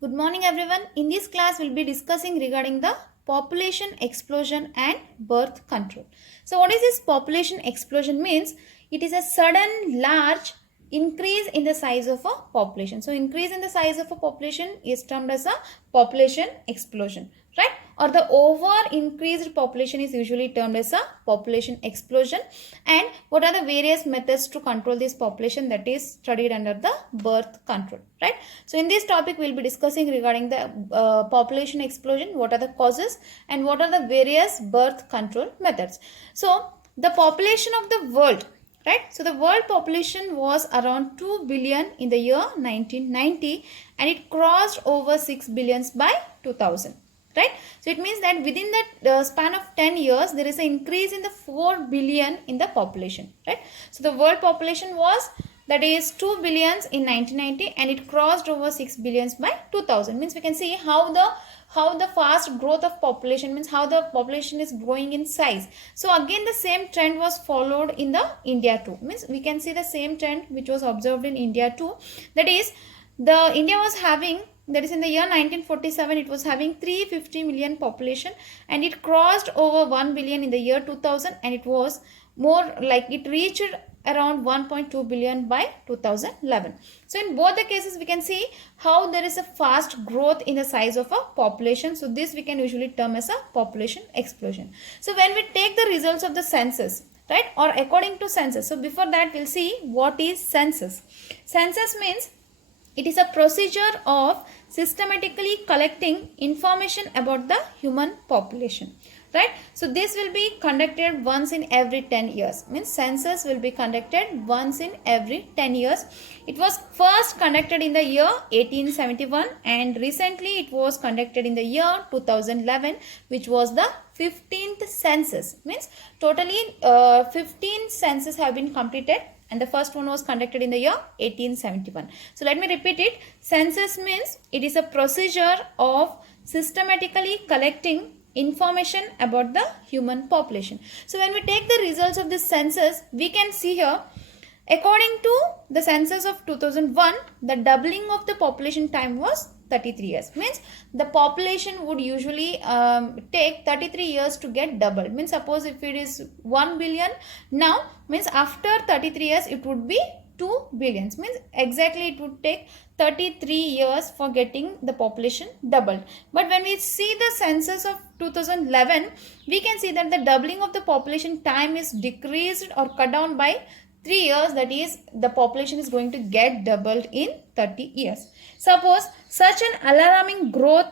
Good morning everyone. In this class we'll be discussing regarding the population explosion and birth control. So what is this population explosion means? It is a sudden large increase in the size of a population. So increase in the size of a population is termed as a population explosion, right? Or the over increased population is usually termed as a population explosion. And what are the various methods to control this population, that is studied under the birth control, right? So in this topic we'll be discussing regarding the population explosion, what are the causes and what are the various birth control methods. So the population of the world, right? So the world population was around 2 billion in the year 1990 and it crossed over 6 billions by 2000. Right? So it means that within that span of 10 years, there is an increase in the 4 billion in the population, right? So the world population was, that is 2 billions in 1990 and it crossed over 6 billions by 2000. Means we can see how the fast growth of population, means how the population is growing in size. So again the same trend was followed in the India too. Means we can see the same trend which was observed in India too. That is, the India was having, that is in the year 1947 it was having 350 million population and it crossed over 1 billion in the year 2000 and it was more like it reached around 1.2 billion by 2011. So in both the cases we can see how there is a fast growth in the size of a population. So this we can usually term as a population explosion. So when we take the results of the census, right, or according to census, so before that we'll see what is census. Census means it is a procedure of systematically collecting information about the human population, right? So this will be conducted once in every 10 years. Means census will be conducted once in every 10 years. It was first conducted in the year 1871 and recently it was conducted in the year 2011, which was the 15th census. Means totally 15 census have been completed and the first one was conducted in the year 1871. So let me repeat it. Census means it is a procedure of systematically collecting information about the human population. So when we take the results of this census, we can see here, according to the census of 2001, the doubling of the population time was 33 years. Means the population would usually take 33 years to get doubled. Means suppose if it is 1 billion now, means after 33 years it would be 2 billions. Means exactly it would take 33 years for getting the population doubled. But when we see the census of 2011, we can see that the doubling of the population time is decreased or cut down by 3 years, that is the population is going to get doubled in 30 years. Suppose such an alarming growth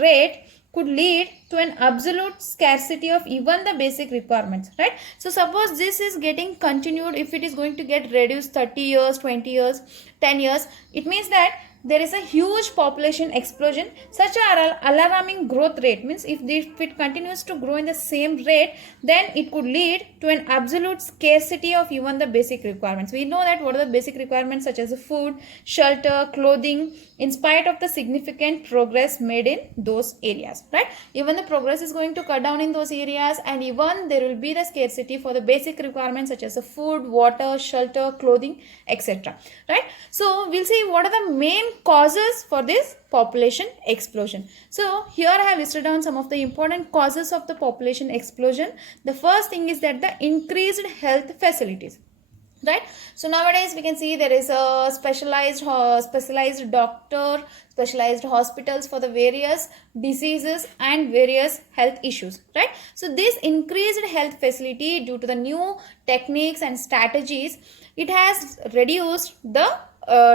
rate could lead to an absolute scarcity of even the basic requirements, right? So suppose this is getting continued, if it is going to get reduced 30 years, 20 years, 10 years, it means that there is a huge population explosion. Such an alarming growth rate means if it continues to grow in the same rate, then it could lead to an absolute scarcity of even the basic requirements. We know that what are the basic requirements, such as food, shelter, clothing, in spite of the significant progress made in those areas, right? Even the progress is going to cut down in those areas and even there will be the scarcity for the basic requirements such as the food, water, shelter, clothing, etc., right? So we'll see what are the main causes for this population explosion. So here I have listed down some of the important causes of the population explosion. The first thing is that the increased health facilities, right? So nowadays we can see there is a specialized doctor, specialized hospitals for the various diseases and various health issues, right? So this increased health facility, due to the new techniques and strategies, it has reduced the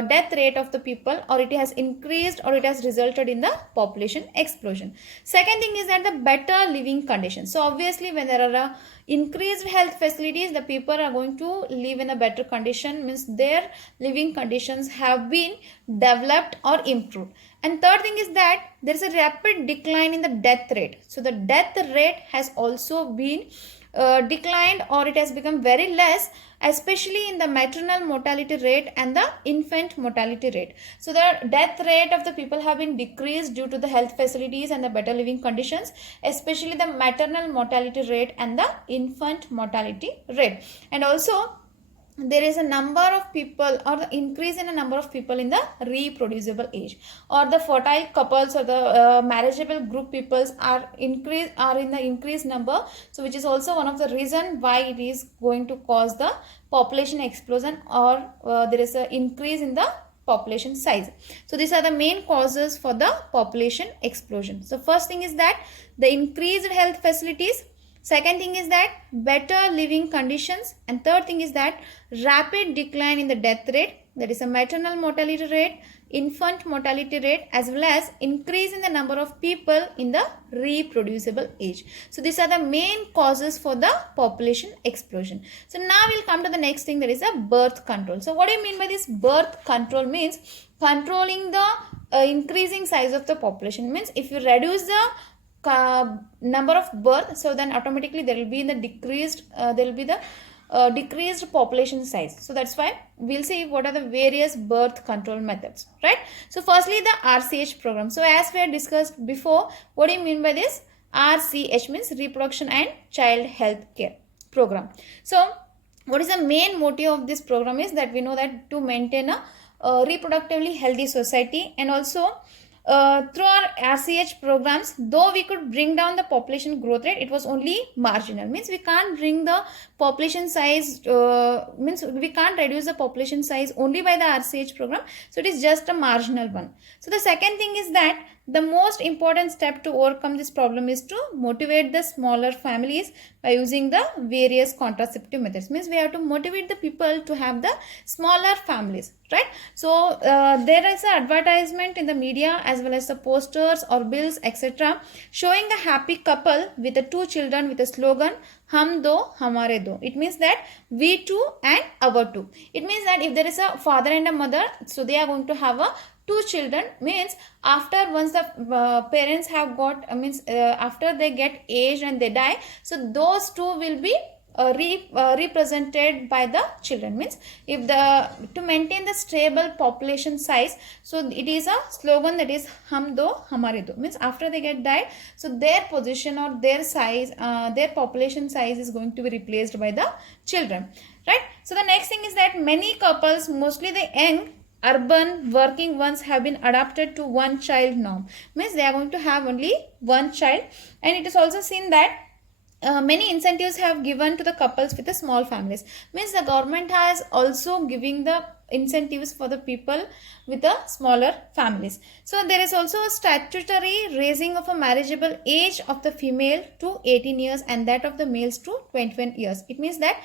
death rate of the people, or it has increased, or it has resulted in the population explosion. Second thing is that the better living conditions. So obviously when there are increased health facilities, the people are going to live in a better condition, means their living conditions have been developed or improved. And third thing is that there is a rapid decline in the death rate. So the death rate has also been declined, or it has become very less, especially in the maternal mortality rate and the infant mortality rate. So the death rate of the people have been decreased due to the health facilities and the better living conditions, especially the maternal mortality rate and the infant mortality rate. And also there is a number of people or the increase in a number of people in the reproducible age, or the fertile couples or the marriageable group peoples are in the increased number. So which is also one of the reason why it is going to cause the population explosion, or there is an increase in the population size. So these are the main causes for the population explosion. So first thing is that the increased health facilities, second thing is that better living conditions, and third thing is that rapid decline in the death rate, that is a maternal mortality rate, infant mortality rate, as well as increase in the number of people in the reproducible age. So these are the main causes for the population explosion. So now we'll come to the next thing, that is a birth control. So what do you mean by this birth control? Means controlling the increasing size of the population. Means if you reduce the number of birth, so then automatically there will be the decreased population size. So that's why we'll see what are the various birth control methods, right? So firstly, the RCH program. So as we had discussed before, what do you mean by this? RCH means reproduction and child health care program. So what is the main motive of this program is that we know that to maintain a reproductively healthy society, and also through our RCH programs, though we could bring down the population growth rate, it was only marginal. Means we can't bring the population size, means we can't reduce the population size only by the RCH program. So it is just a marginal one. So the second thing is that the most important step to overcome this problem is to motivate the smaller families by using the various contraceptive methods. Means we have to motivate the people to have the smaller families, right? So there is an advertisement in the media as well as the posters or bills, etc., showing a happy couple with the 2 children with a slogan, Hum do, Hamare do. It means that we two and our two. It means that if there is a father and a mother, so they are going to have a 2 children. Means after once the parents have got after they get aged and they die, so those two will be represented by the children. Means if the to maintain the stable population size, so it is a slogan that is Hum do Hamare do. Means after they get died, so their position or their size, their population size is going to be replaced by the children, right? So the next thing is that many couples, mostly the young urban working ones, have been adapted to one child norm. Means they are going to have only one child, and it is also seen that many incentives have given to the couples with the small families. Means the government has also giving the incentives for the people with the smaller families. So there is also a statutory raising of a marriageable age of the female to 18 years and that of the males to 21 years. It means that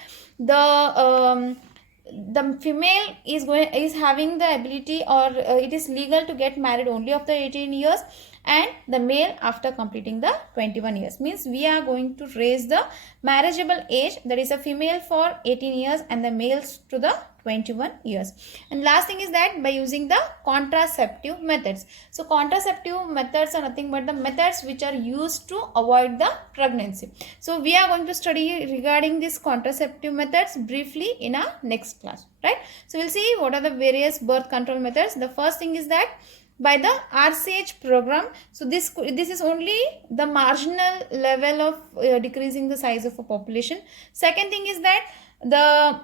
the female is having the ability, or it is legal to get married only after 18 years, and the male after completing the 21 years. Means we are going to raise the marriageable age, that is a female for 18 years and the males to the 21 years. And last thing is that by using the contraceptive methods. So contraceptive methods are nothing but the methods which are used to avoid the pregnancy. So we are going to study regarding these contraceptive methods briefly in our next class, right? So we'll see what are the various birth control methods. The first thing is that by the RCH program, so this is only the marginal level of decreasing the size of a population. Second thing is that the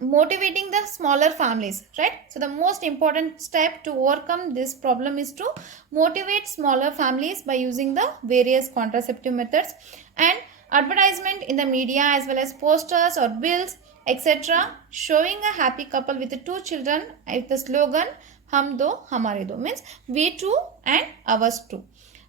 motivating the smaller families, right? So the most important step to overcome this problem is to motivate smaller families by using the various contraceptive methods, and advertisement in the media as well as posters or bills, etc., showing a happy couple with 2 children with the slogan Hum do Hamare do. Means we two and ours too.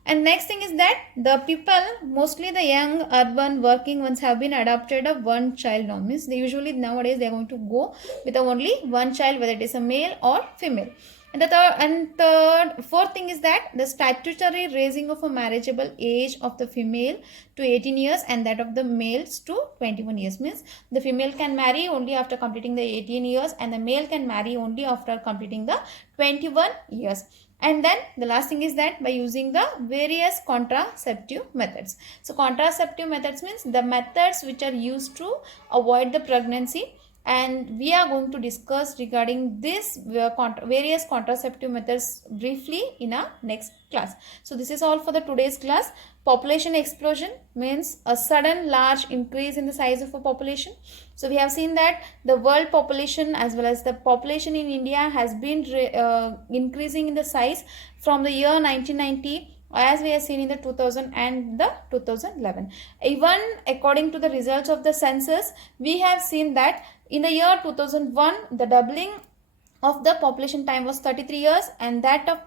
And next thing is that the people, mostly the young urban working ones, have been adopted a one child norm. Means they usually nowadays they are going to go with only one child, whether it is a male or female. And the fourth thing is that the statutory raising of a marriageable age of the female to 18 years and that of the males to 21 years. Means the female can marry only after completing the 18 years and the male can marry only after completing the 21 years. And then the last thing is that by using the various contraceptive methods. So contraceptive methods means the methods which are used to avoid the pregnancy, and we are going to discuss regarding this various contraceptive methods briefly in our next class. So this is all for the today's class. Population explosion means a sudden large increase in the size of a population. So we have seen that the world population as well as the population in India has been increasing in the size from the year 1990, as we have seen in the 2000 and the 2011. Even according to the results of the census, we have seen that in the year 2001 the doubling of the population time was 33 years, and that of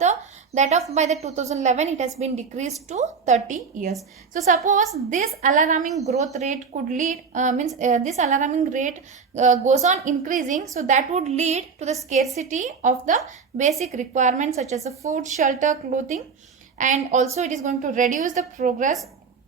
by the 2011 it has been decreased to 30 years. So suppose this alarming growth rate could lead this alarming rate goes on increasing, so that would lead to the scarcity of the basic requirements such as food, shelter, clothing, and also it is going to reduce the progress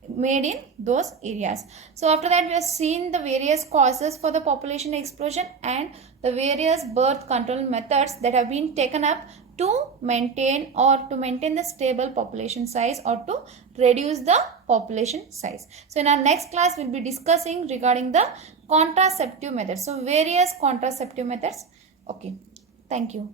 made in those areas. So after that we have seen the various causes for the population explosion and the various birth control methods that have been taken up to maintain the stable population size or to reduce the population size. So in our next class we'll be discussing regarding the contraceptive methods. So various contraceptive methods. Okay, thank you.